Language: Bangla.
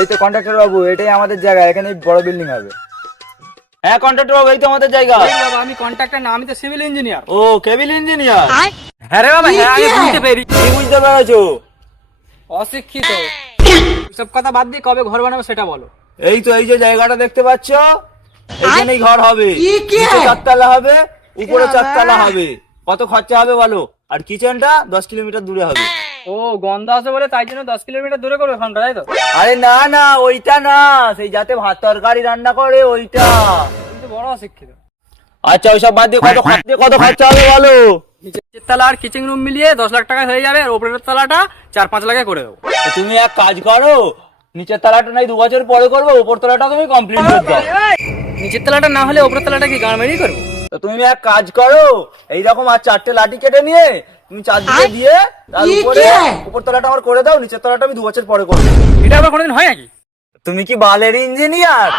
এই তো কন্ট্রাক্টর বাবু, এটাই আমাদের জায়গা, এখানে বড় বিল্ডিং হবে। হ্যাঁ কন্ট্রাক্টর বাবু, এই তো আমাদের জায়গা। বাবা আমি কন্ট্রাক্টর না, আমি তো সিভিল ইঞ্জিনিয়ার। ও কেবিল ইঞ্জিনিয়ার। হ্যাঁ রে বাবা, হ্যাঁ আমি বুঝতে পেরেছি। কি বুঝতে পেরেছো? অশিক্ষিত। সব কথা বাদ দিয়ে কবে ঘর বানাবো সেটা বলো। এই তো এই যে জায়গাটা দেখতে পাচ্ছ, এখানেই ঘর হবে। নিচে 4 তলা হবে, উপরে 4 তলা হবে। কত খরচা হবে বলো? আর কিচেনটা 10 কিলোমিটার দূরে হবে। ও গন্ধ আসে বলে তাই জন্য 10 কিলোমিটার দূরে করবে ফোনটা, তাই তো? আরে না না, ওইটা না, সেই যাতে ভাত তরকারি রান্না করে ওইটা। কিন্তু বড় অশিক্ষিত। আচ্ছা ওইসব বাদ দিয়ে কত খরচা হবে বলো? নিচের তলা আর কিচেন রুম মিলিয়ে 10 লাখ টাকা হয়ে যাবে, আর উপরের তলাটা 4-5 লাখে করে দেবো। তো তুমি এক কাজ করো, নিচের তলাটা নাই 2 বছর পরে করবো, উপর তলাটা তুমি কমপ্লিট করে দাও। নিচের তলাটা না হলে উপরের তলাটা কি গার্মেন্টই করবো? তো তুমি এক কাজ করো, এইরকম আর 4টে লাঠি কেটে নিয়ে তুমি 4 দিকে দিয়ে তার উপরে উপর তলাটা আমার করে দাও, নিচের তলাটা আমি 2 বছর পরে করবো। এটা আবার কোনোদিন হয় নাকি? তুমি কি বালের ইঞ্জিনিয়ার?